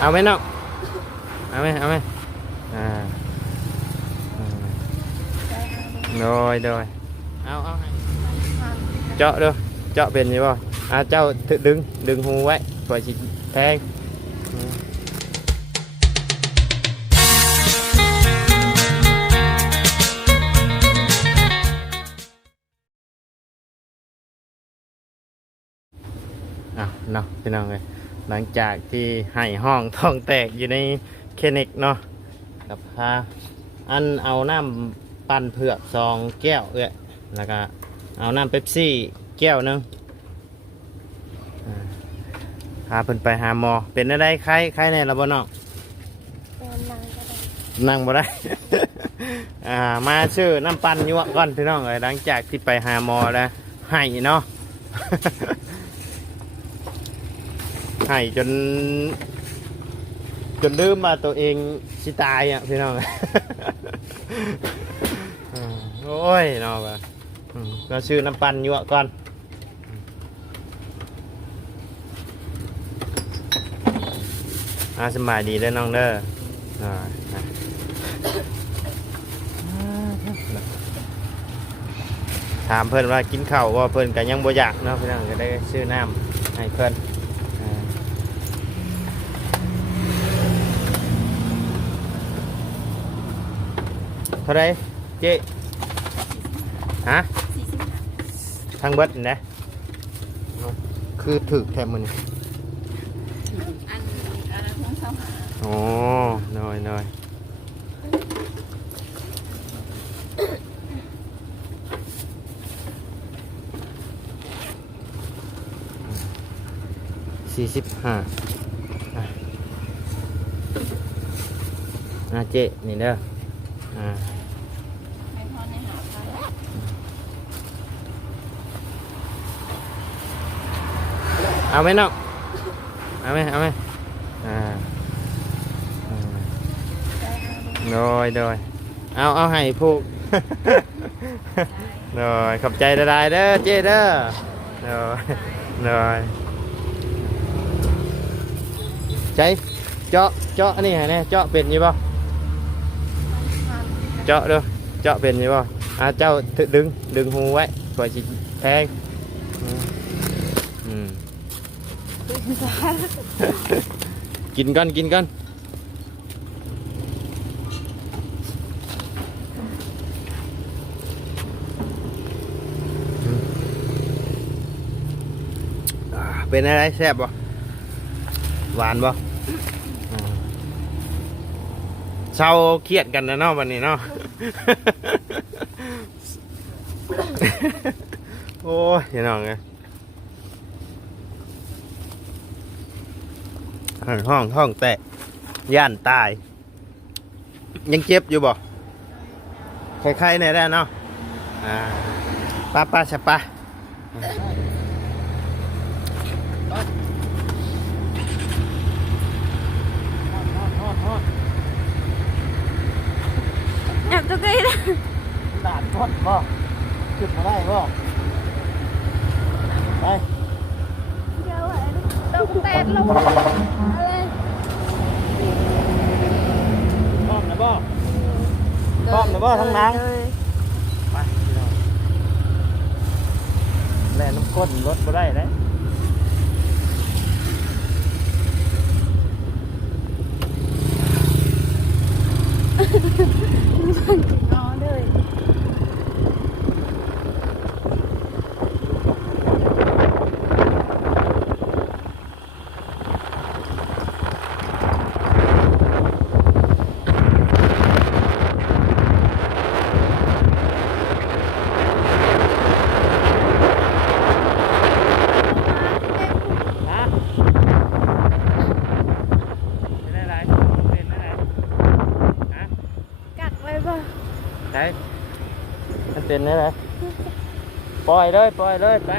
เอาไหมน้องเอาไหมอ่าโดยเอาให้เจาะเด้อเจาะเป็นอยู่บ่เจ้าดึงหูไว้ปล่อยสิแทงเนาะพี่น้องเลยหลังจากที่ให้ห้องท้องแตกอยู่ในคลินิกเนาะกับพาเอาน้ำปั่นเผือก2 แก้วแล้วก็เอาน้ำเป๊ปซี่แก้วนึงพาเพิ่นไปหาหมอเป็นอะไรไข้แน่ละบ่น้องนั่งบ่ได้ มาชื่อน้ำปั่นยั่วก่อนพี่น้องเลยหลังจากที่ไปหาหมอแล้วให้เนาะ ให้จนลืมมาตัวเองสิตายพี่น้อง โอ้ยน้องก็ชื่อน้ำปั่นยั่วก่อนสบายดีเด้อน้องเด้อถามเพิ่นว่ากินข้าวว่าเพิ่นก็ยังบ่อยากเนาะพี่น้องก็ได้ซื้อน้ำให้เพิ่นเท่าไรเจ๊ฮะทางเบิดนะคือถึกแถมมันอ๋อน้อย45เจ๊นี่เด้อเอาไหมน้องเอาไหมโดยเอาให้พวก โดยขอบใจได้เด้อเจ๊เด้อโดยใจเจาะนี่ไงเนี่ยเจาะเป็นอยู่ป่ะเจาะเด้อเจาะเป็นอยู่ป่ะเจ้าดึงหูไว้ปล่อยสิแทงกินก่อนเป็นอะไรแซ่บบ่หวานบ่เศร้าเครียดกันนะเนาะวันนี้เนาะ โอ้ยอย่าน้องไงห้องแตะย่านตายยังเจ็บอยู่บ่ใครๆในได้เนาะป้าใช่ปะแอบตัวใกล้เลยด่านก้นบ่ขึ้นมาได้บ่ไปเดี๋ยวต้องแตะลงอะไรพร้อมนะบ่ทั้งนางไปแล่น้ำก้นรถบ่ได้เลยน้องเลยได้มันเป็นได้ไหมปล่อยเลยไป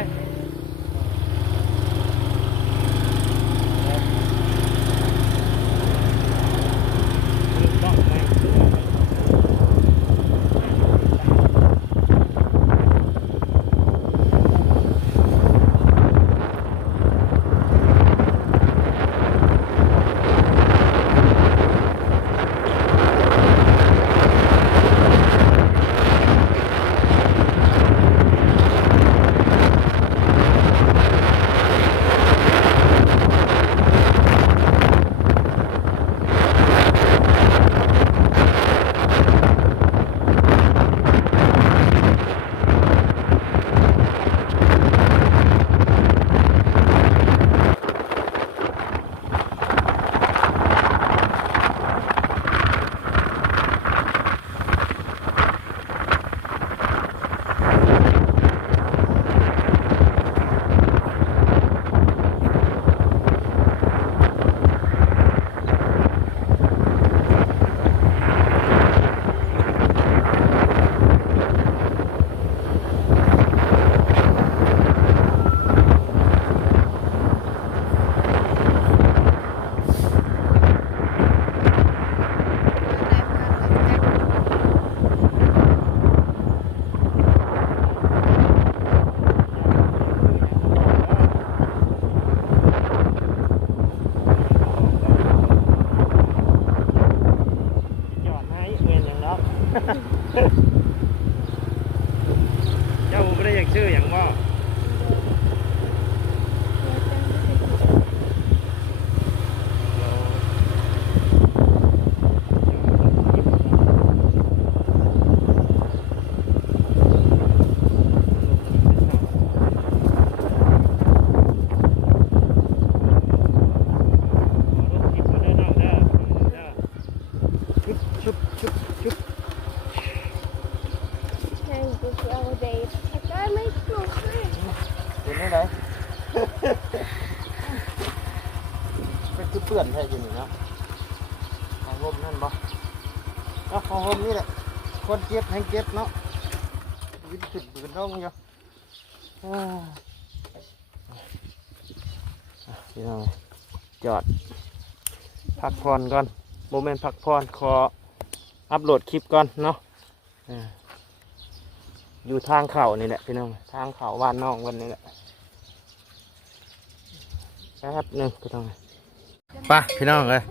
คือเปื้อนแท้อยู่นี่เนาะของลมนั่นบ่เนาะของลมนี่แหละคนเจ็บแห่งเจ็บเนาะวิตขึ้นขึ้นลงอยู่พี่น้องจอดพักผ่อนก่อนโมเมนต์พักผ่อนขออัปโหลดคลิปก่อนเนาะอยู่ทางเขานี่แหละพี่น้องทางเขาบ้านน้องวันนี้แหละแป๊บหนึงพี่น้องป่ะพี่น้องเลย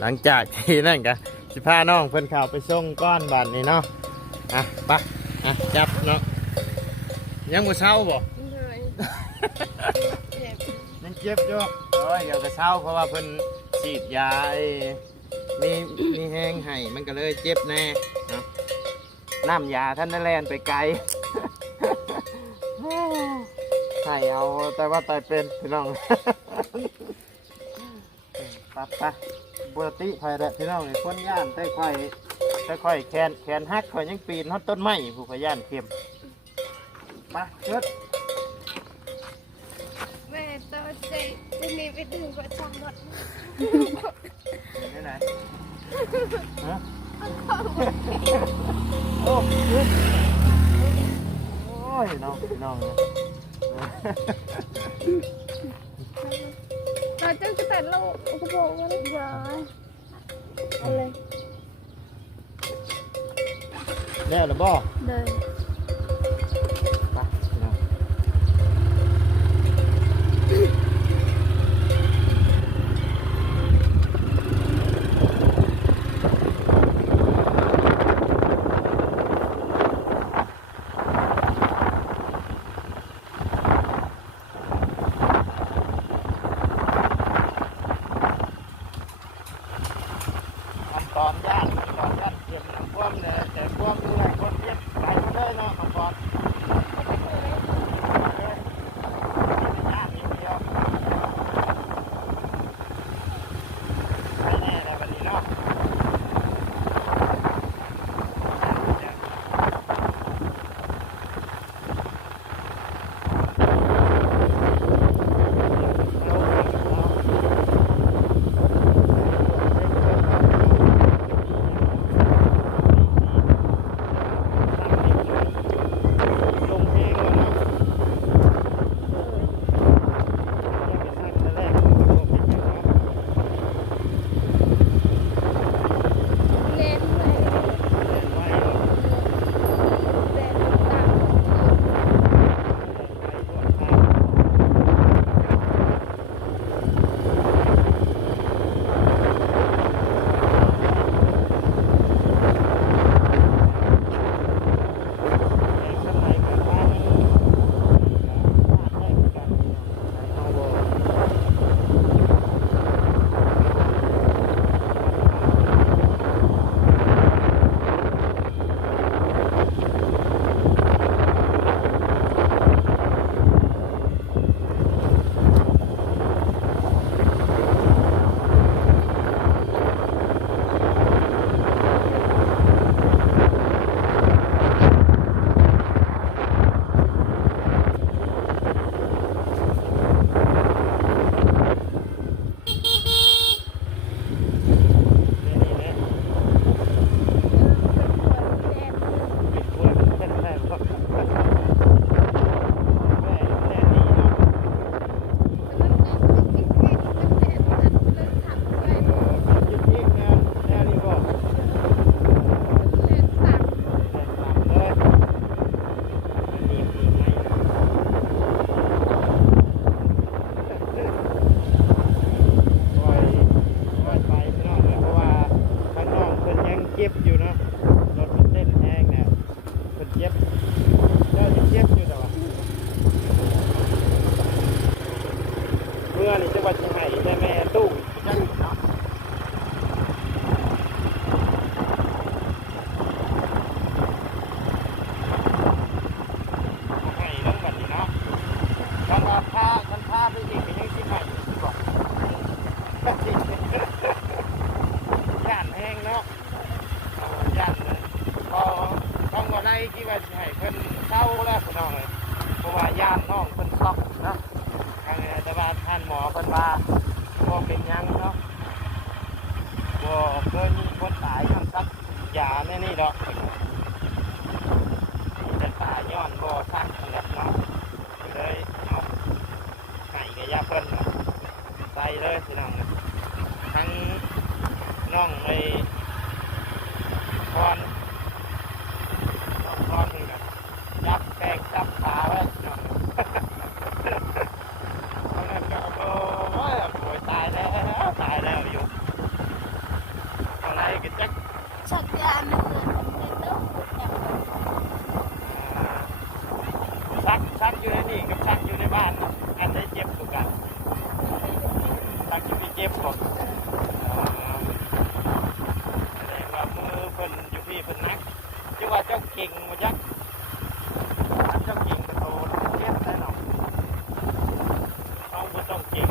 หลังจากที่นั่นกันสิพาน้องเพิ่นข่าวไปส่งก้อนบาทนี่เนาะป่ะจับเนาะยังบ่เช้าบ่ เลยเจ็บ ยังเจ็บอยู่โอ้ยเดี๋ยวก็เช้าเพราะว่าเพิ่นฉีดยามีแห้งให้มันก็เลยเจ็บแน่เนาะน้ำยาท่านนั่นแลนไปไกล ให้เอาแต่ว่าตายเป็นพี่น้อง ปั๊บปกติไฟแหละพี่น้องไอ้คนย่านแต่ค่อยแขนหักค่อยยังปีนฮอดต้นไม้ผู้ขย่านเข็มไปเชิด แม่ตัวเจ็บจะมีไปดึงกระชังหมด ไหนฮะโอ้ยโอ้ยน้องพี่น้อง เราจึงจะแต่ลูกกระโปรงมันเยอะอะไร แล้วหรือบ่ เดิน ไปพี่น้องตอนย่านเก็บน้ำท่วมเนี่ยแต่ท่วมนี่แหละคนเย็บหลายคนเลยเนาะมันก่อนย่านนิดเดียวไม่แน่เลยวันนี้เนาะลงเพลงแล้วเนาะ เล่นเลยเล่นตามเจ็บอยู่เนาะรถมันเต้นแห้งเนี่ยมันเจ็บแล้วจะเจ็บอยู่แต่ว่าเมื่อนี่จะว่าจะให้แม่ตู้จังเนาะให้แล้วบัดนี้เนาะคันว่าพาไปอีกก็ยังสิให้อยู่บอกย่านแห้งเนาะย่านพอต้องมาได้ที่ว่าสิให้เพิ่นเศร้าแล้วพี่น้องเลยเพราะว่าย่านน้องเพิ่นช็อกเนาะทางแต่ว่าท่านหมอเพิ่นว่าบ่เป็นหยังเนาะ เลยพี่น้องนะทั้งน้องไอ้พรน้องพรนี่นะยับแข้งจับขาไว้พี่น้องตอนนั้นก็โอ้ยป่วยตายแล้วอยู่อะไรกันจัก สักอย่างหนึงเลยต้องอย่าง ซักอยู่ในนี่กับซักอยู่ในบ้านนะอันได้เจ็บตัวกันซักอยู่ที่เจ็บก่อนแสดงว่ามือเพิ่นอยู่พี่เพิ่นนักที่ว่าเจ้าเก่งมาจักเจ้าเก่งกระโตเจ็บได้หรอกเอาบ่ต้องเก่ง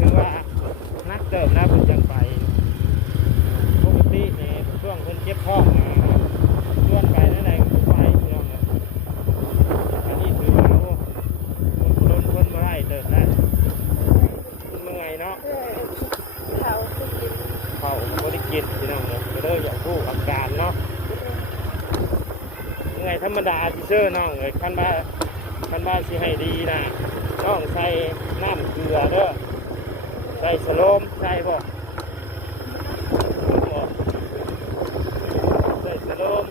ถือว่านักเติมนะเพิ่นยังไปปกตินี่ช่วงเพิ่นเจ็บท้องมาชวนไปนั่นไหนก็ไปพี่น้องเลยอันนี้ถือว่าโอ้คนล้นคนมาได้เติมได้เมื่อยเนาะ เขาคือ เขาไม่ได้กินพี่น้องเลยก็เลยอยากรู้อาการเนาะเมื่อยธรรมดาที่เชื่อน้องเลยคันบ้าสิให้ดีนะต้องใส่น้ำเกลือเด้อใส่สโลมใส่บ่ใส่สโลม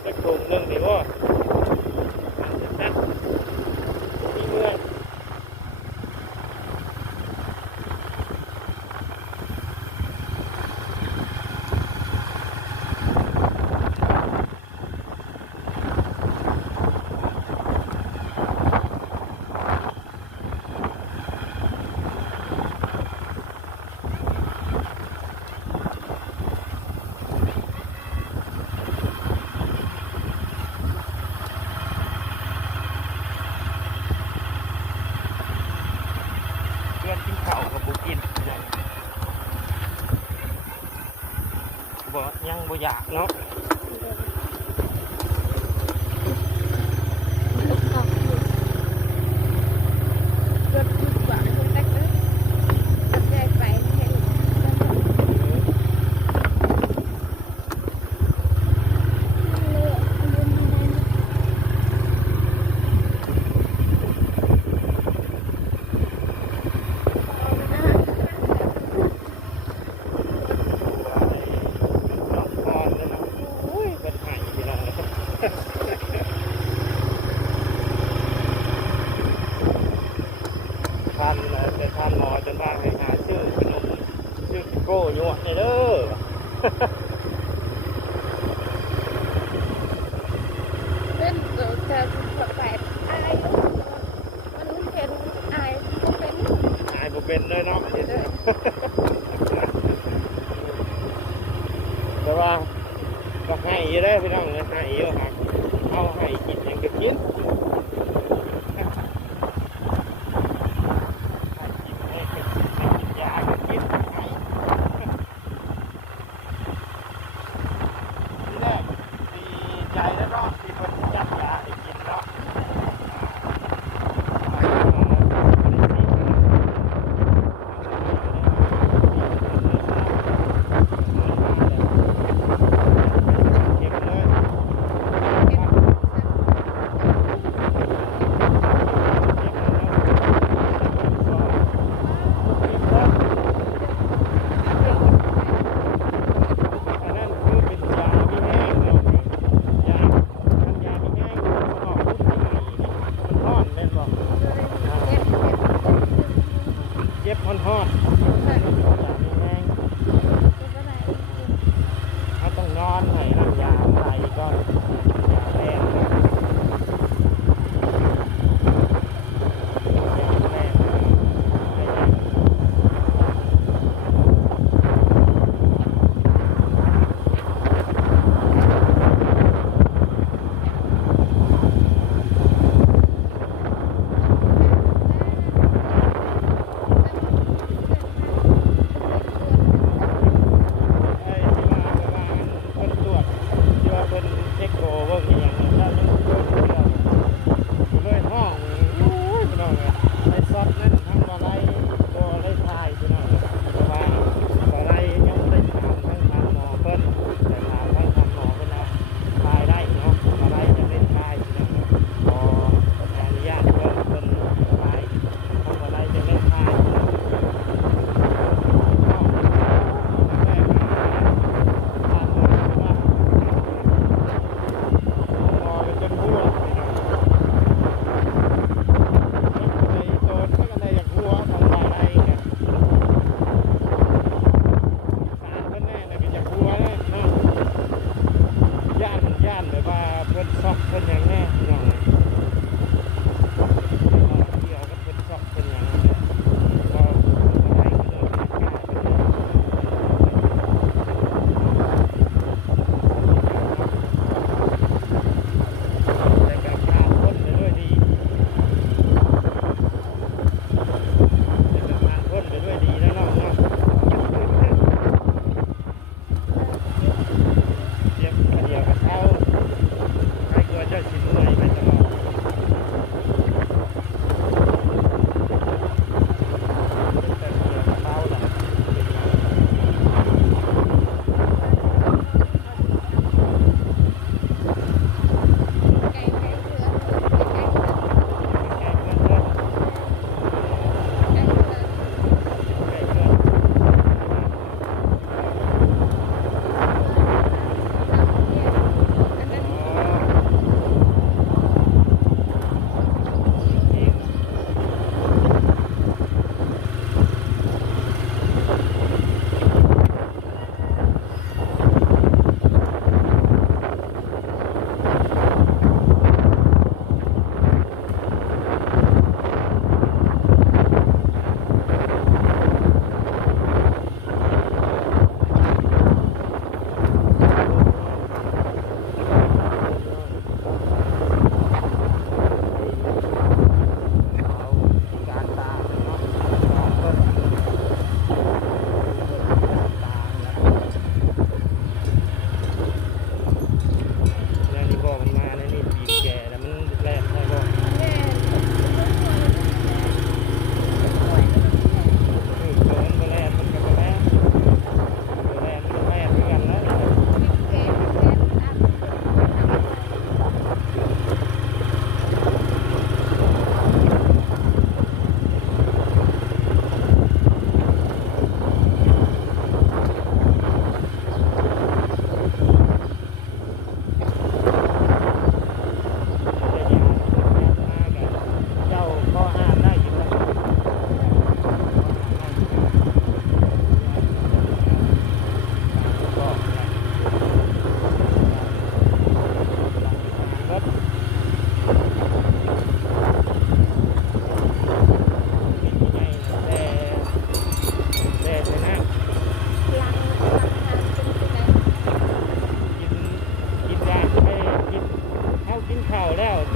ใส่ถุงหนึ่งดีบ่มันจะตัดมีเมื่อยเพื่อนกินข้าวกับบุกินบ่ยังบ่อยากเนาะ ตกตกอยู่รถยุบหวังคนแรกเลยตัดใจไปเห็นน้องพรเลยนะโอ้ยเป็นไห้พี่น้องเลยท่านแต่ท่านหมอจนว่าให้หาชื่อขนมชื่อโก้ยั่วในเด้อ เล่นเกิดจะแบบอายมันเป็นอายก็เป็น หายบ่เป็นเลยเนาะแต่ว่าก็ให้เยอะเลยพี่น้องเลยให้เยอะครับเอาให้กินอย่างก็กินให้กินยาก็กินให้ที่แรกดีใจแล้วเนาะที่เพิ่นจัดยาให้กินเนาะ เก็บเลยอันนั้นคือเป็นยามีแห้งเนาะยาทำยามีแห้งมันออกลูกที่ไหนนี่มันร้อนแม่นบ่เจ็บมันร้อนยามีแห้งเขาต้องนอนให้น้ำยาไหลก่อนยาแรงนะยาแรงให้ได้ไอ้ที่ว่า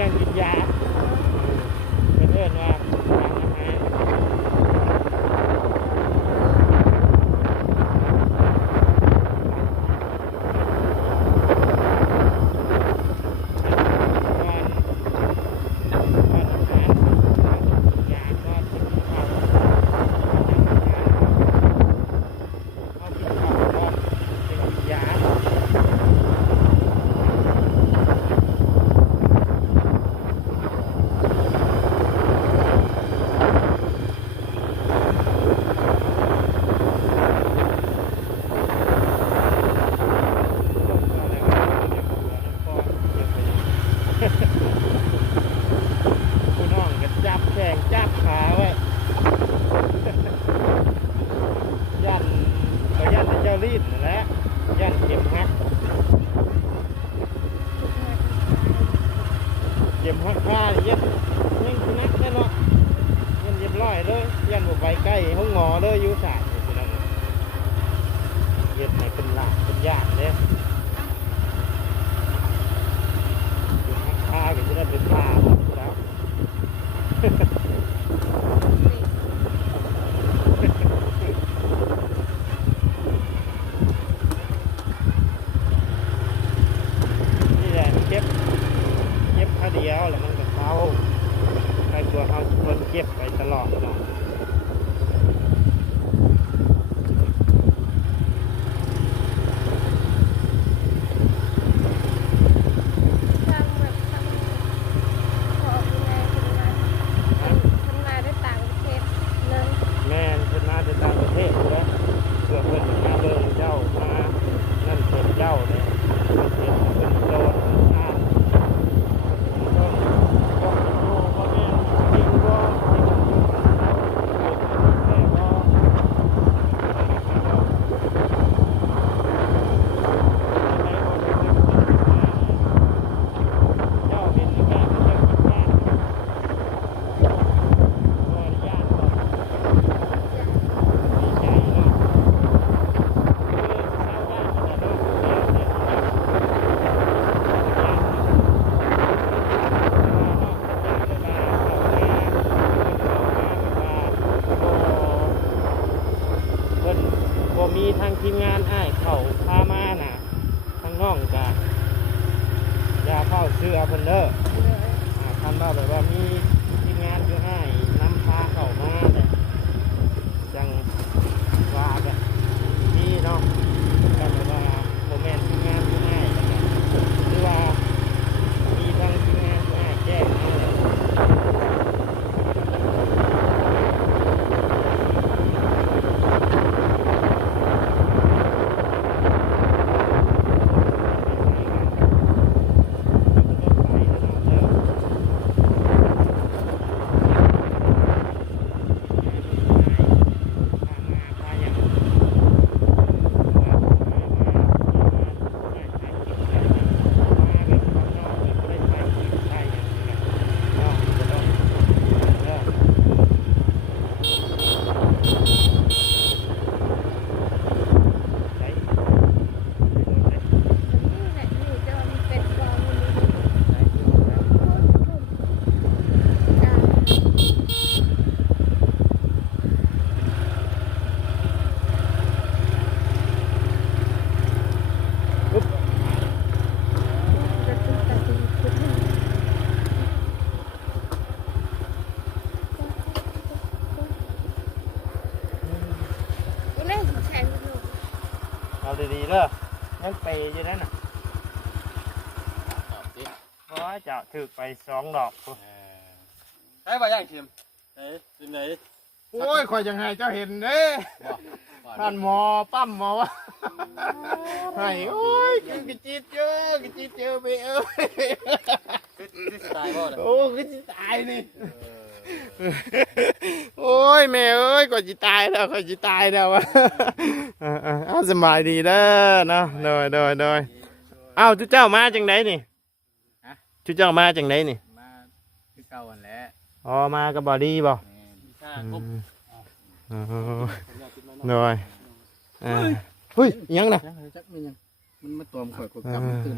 จังกินยาเป็นเอิ้นว่าทางอาหารผู้น้องก็จับแข้งจับขาไว้ยันก็ยันแต่เจ้ารีดนั่นแหละยันเข็มหักเข็มหักผ้าเย็บยังสุนัขแน่เนาะยันเรียบร้อยเลยยันบ่ไปใกล้ห้องหมอเลยอยู่ศาสตร์อยู่นั่นเย็บให้เป็นหลักเป็นญาติเด้พาก็จะได้เป็นพาแล้ว นี่แหละเก็บค่าเดียวแล้วมันก็เข้าใครกลัวเขาคนเก็บไปตลอดเนาะ ทางแบบทางขอดูแลคนมาได้ต่างประเทศเลย แม่นเพิ่นมาจากต่างประเทศเลยเพื่อเพิ่นจะมาเบิ่งเจ้ามานั่นเพิ่นเจ้าเนี่ยเพิ่นโดนอ่านโดนก็อยู่พ่อแม่จริงบ่จริงแม่บ่เจ้าเป็นแม่เจ้าคิดแม่ขออนุญาตบ่ดีใจเนาะชาวบ้านมันจะเนาะเพิ่นบ่มีทางทีมงานอ้ายเขาพามาน่ะทางน้องก็อย่าเข้าเชื่อเพิ่นเด้อ เลย ทำว่าแบบว่ามีทีมงานอยู่ให้นำพาเข้ามาแต่จังว่าแบบนี่เนาะกันแบบว่าโมเมนต์ทีมงานอยู่ให้แล้วกันหรือว่ามีทางทีมงานอยู่ให้แจ้งมาเลย นี่แหละนี่จะมันเป็นกองมันจะตุกตาดีขึ้นกูเล่นแข่งอยู่ เอาดีๆเด้อยังไปอยู่นั่นน่ะเพราะว่าเจ้าถือไป2 ดอกพุ่น ใช่ป่ะย่างเข็มไหนถึงไหน โอ้ยข่อยยังให้เจ้าเห็นเด้ ท่านหมอปั้มหมอวะให้โอ้ยกระจิตเจอกระจิตเจอไปเอ้ย คือสไตล์บ่เนี่ย โอ้ก็จะตายนี่โอ้ยแม่เอ้ยก่อนจะตายแล้วก่อนจะตายแล้ววะเอาสบายดีเด้อเนาะโดยเอาจุเจ้ามาจังไดนี่จุเจ้ามาจังไดนี่ มาคือเก่าอันแหละ อ๋อมากับบอดี้บ่ ถ้าครบ โดยเฮ้ยยังนะ จักมันยังมันมาตอมข่อยกดกลับตื่น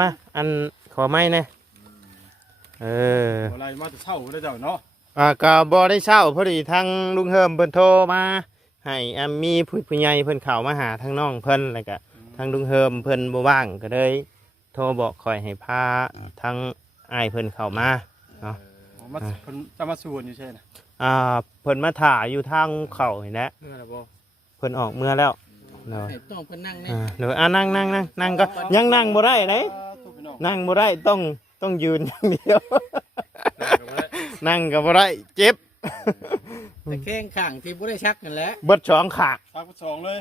มาอันขอไม้เนี่ย อะไรมาจะเช่าได้เจ้าเนาะ ก็บ่ได้เช่าพอดีทางลุงเฮิมเพิ่นโทรมาให้มีผู้ใหญ่เพิ่นเข้ามาหาทางน้องเพิ่นแล้วก็ทางลุงเฮิมเพิ่นบ่ว่างก็เลยโทรบอกคอยให้พาทางอ้ายเพิ่นเข้ามาเนาะ มาเพิ่นจะมาสู่อยู่ใช่น่ะ เพิ่นมาถ่ายอยู่ทางเข้านี่แหละ เมื่อไหร่บ่ เพิ่นออกเมื่อแล้วเนาะ ต้องเพิ่นนั่งนี่ เดี๋ยวนั่งก็ยังนั่งบ่ได้เด้นั่งบ่ได้ต้องยืนอย่างเดียว นั่งก็บ่ได้เจ็บ แต่แข้งข้างที่บ่ได้ชักนั่นแหละ เบิดสองขาก ซักสองเลย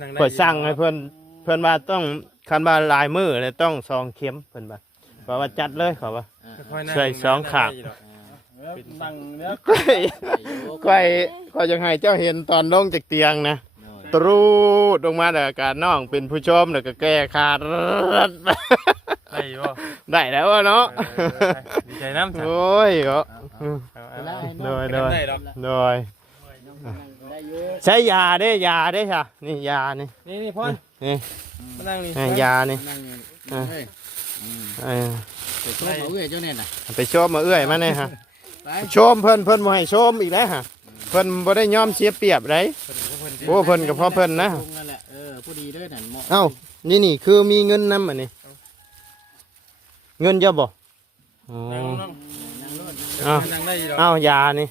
นั่งได้ ข่อยสั่งให้เพิ่นว่าต้องคันว่าลายมือเลยต้องซองเข็มเพิ่นว่าจัดเลยเขาว่า ใส่สองขาก นั่งเนี้ย ข่อยจะให้เจ้าเห็นตอนลงจากเตียงนะตรูดลงมาแต่อาการน้องเป็นผู้ชมแล้วก็แก้ขาด ได้บ่ ได้แล้วเนาะ ดีใจน้ำ โอ้ยก็โดย ได้ดอก โดยใช้ยาเด้ค่ะนี่ยานี่ นี่พ่อน นี่ มานั่งนี่ ยานี่ นั่งนี่ เอ้ย ไปชมเอาเอ้ยเจ้าเนี่ยน่ะ ไปชมมาเอื้อยมาเนี่ยฮะ ไป ชมเพิ่นบ่ให้ชมอีกแล้วฮะเพิ่นบ่ได้ยอมเสียเปรียบเลยโอ้เพิ่นกับพ่อเพิ่นนะ นั่นแหละผู้ดีเด้อนั่นเหมาะ เอ้านี่คือมีเงินนำอันนี้เงินเยอะบ่อ๋อ นั่งรถ เอ้า นั่งได้ดอก เอ้ายานี่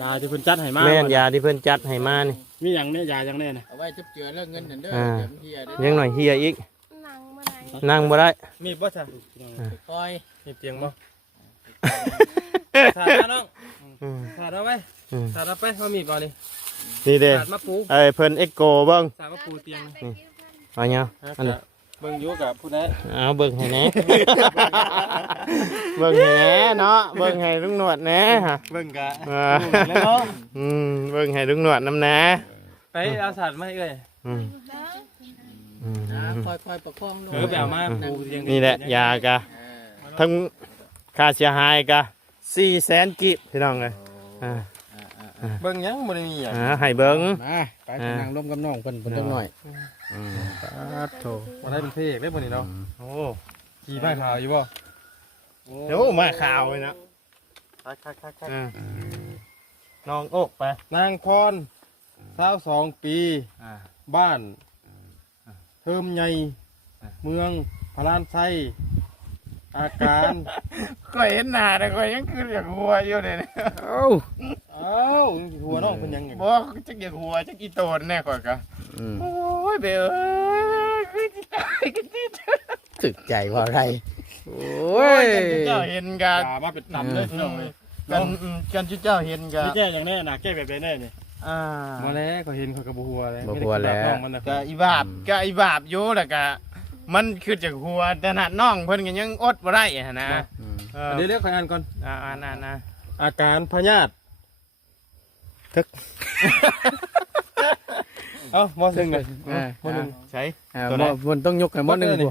ยาที่เพิ่นจัดให้มา แม่นยาที่เพิ่นจัดให้มานี่ มีหยังเนี่ยยาหยังแน่น่ะ เอาไว้จุบเจือเรื่องเงินนั่นเด้อ อ่า เดี๋ยวมันเฮียเด้อ ยังหน่อยเฮียอีก นั่งมาไหน นั่งบ่ได้ มีบ่จ้ะ คอย มีเตียงบ่ถาดน้อง อืม ถาดเอาไว้ อืม ถาดเอาไปเฮามีบ่นี่ นี่เด้ ถาดมาปู เพิ่นเอ็กโกเบิ่ง ถาดมาปูเตียง เอาเนาะอันนี้ เบิ่งอยู่กับผู้ใด เอาเบิ่งให้แหน่ เบิ่งให้แหน่เนาะเบิ่งให้ลุงหนวดแหน่ฮะ เบิ่งกะ แล้วเนาะเบิ่งให้ลุงหนวดนำแหน่ ไปเอาถาดมาให้เอ้ย อืม คอยประคองลง แบบมาปูเตียง นี่แหละยากะทั้งค่าเสียหายกะ400,000กิบพี่น้องเอ้ยอ่า เบิ่งหยังบ่ได้มีหยัง ให้เบิ่ง มาไปนั่งร่วมกับน้องเพิ่นจังหน่อย ปาดโถ บ่ได้เป็นพระเอกได้บ่นี่เนาะ โอ้ ขี่ไม้ขาวอยู่บ่ เดี๋ยวมาข่าวเลยนะน้องโอกไป นางพร22ปีบ้านเทิมใหญ่เมืองพารานไซอาการ ก็เห็นหน้าแต่ก็ยังคืออยากหัวอยู่เลยเนี่ย เอ้า เอ้าหัวน้องเป็นหยังไง บอกจะอยากหัวจะกี่โตนแน่กว่ากะโอ้ยเบลคือที่ตายกันที่ สึกใจว่าไร โอ้ยเจ้าเห็นกัน ด่ามาเป็นตำเลยพี่น้องเลย กันที่เจ้าเห็นกัน พี่แจ้อย่างแน่น่ะแก้แบบแน่นี่ อ่า มาแล้วก็เห็นเขากระบัวเลย บ่หัวแล้ว น้องมันนะ ก็อีบาปอยู่แหละกะมันคือจากหัวแต่หนาน้องเพิ่นก็ยังอดบ่ได้อะนะ เดี๋ยวเรียกขออ่านก่อน อ่านนะ อาการพยาธิเอ้ามอหนึ่งเลยมอหนึ่ง ใช่ มันต้องยกให้มอหนึ่ง นี่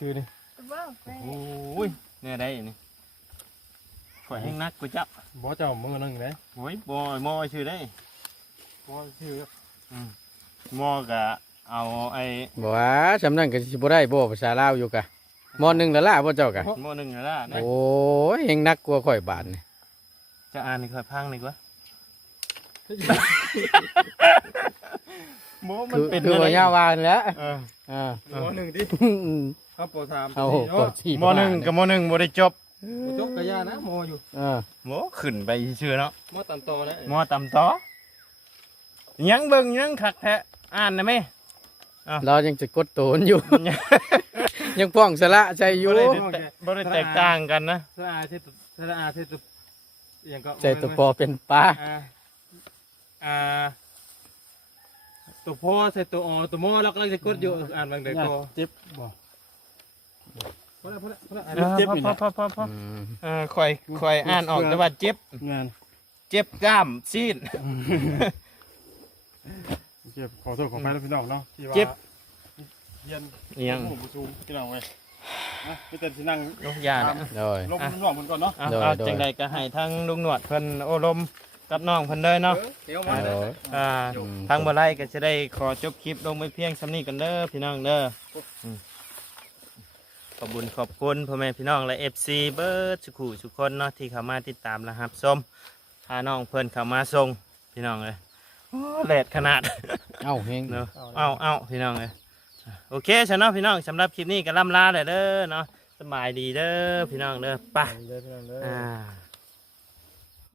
ชื่อนี่ บอกไป โอ้ยเนี่ยได้นี่ข่อยแห้งนักกูจับ บ่เจ้ามือหนึ่งเลย โอ้ยบอยมอชื่อได้ มอชื่อ มอกะเอาไอ้ บ่ว่าสำนักก็สิบ่ได้บ่ภาษาลาวอยู่กะมอหนึ่งแล้วล่ะบ่เจ้ากะ มอหนึ่งแล้วล่ะนะ โอ้ยยังนักกว่าข่อยบาทนี่ จะอ่านนี่ค่อยพังดีกว่าโมมันเป็น คือว่ายาวานแล้ว มอหนึ่งดิครับปสาม เอาปอสี่ มอหนึ่งกับมอหนึ่งบ่ได้จบ จบกระยานะมออยู่ โมขึ้นไปชื่อเนาะ มอตันโตนะ มอต่ำต่อยังเบิ่งยังคักแท้อ่านนะแม่ เรายังจะกดโตนอยู่ ยังป้องสละใจอยู่ บ่ได้แตกต่างกันนะ สระอาเทตุสระอาเทตุอย่างก็ ใจตัวพอเป็นป้า ตัวพ่อใส่ตัวอ๋อตัวมอแล้วก็จะกดอยู่อ่านบางเด็กก็เจ็บบ่พอแล้วเจ็บนี่นะ พอค่อยอ่านออกแต่ว่าเจ็บ งาน เจ็บกล้ามซีน เจ็บขอโทษขอไปแล้วพี่น้องเนาะที่ว่า เจ็บ เย็น ยัง หมูประชุมพี่น้องเว้ยนะพี่เต้นสินั่ง ยกยา โดย ลงน้องมันก่อนเนาะ เอาจังใดก็ให้ทั้งลุงหนวดเพิ่นโอลมกับน้องเพิ่นเด้อเนาะ เดี๋ยวมา โดย ทางบ่ไล่ก็จะได้ขอจบคลิปลงไปเพียงสำนี้กันเด้อพี่น้องเด้อพอ อบบุญขอบคุณพ่อแม่พี่น้องและ FC เบิร์ดสุขุสุกคนเนาะที่เข้ามาติดตามและรับชมพาน้องเพิ่นเข้ามาส่งพี่น้องเลยโอ้แดดขนาด เอ้าเฮง เนาะเอาพี่น้องเลยโอเคฉันเนาะพี่น้องสำหรับคลิปนี้ก็ล่ำลาเลยเด้อเนาะสบายดีเด้อพี่น้องเด้อไป เด้อพี่น้องเด้อ อ่า